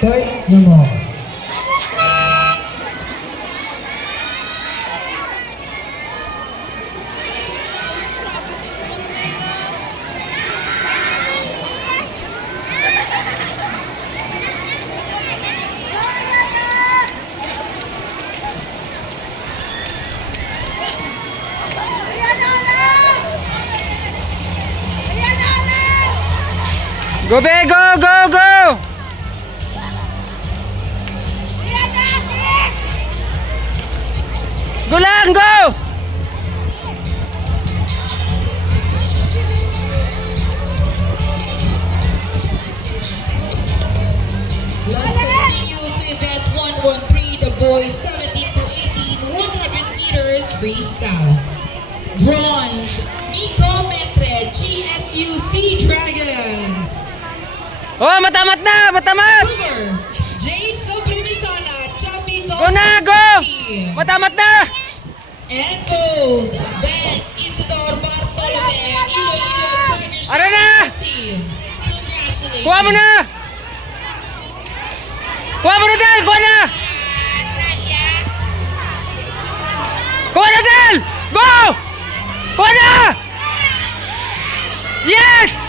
Toy Imo. Go, be, go, go, go! Go lang, go! Let's continue to event 113, the boys 17 to 18, 100 meters freestyle. Bronze, Miko Metre, GSU Sea Dragons. Oh, matamat na, matamat! Silver, Jay Soprimisana, Chubby Go na, go! Matamat na! And gold, Ben Isidore Bartolome, Iloilo Tigers Ara na! team. Congratulations. Kuha mo na! Kuha mo na, Del! Kuha na! Kuha na, Del! Go! Kuha na! Yes!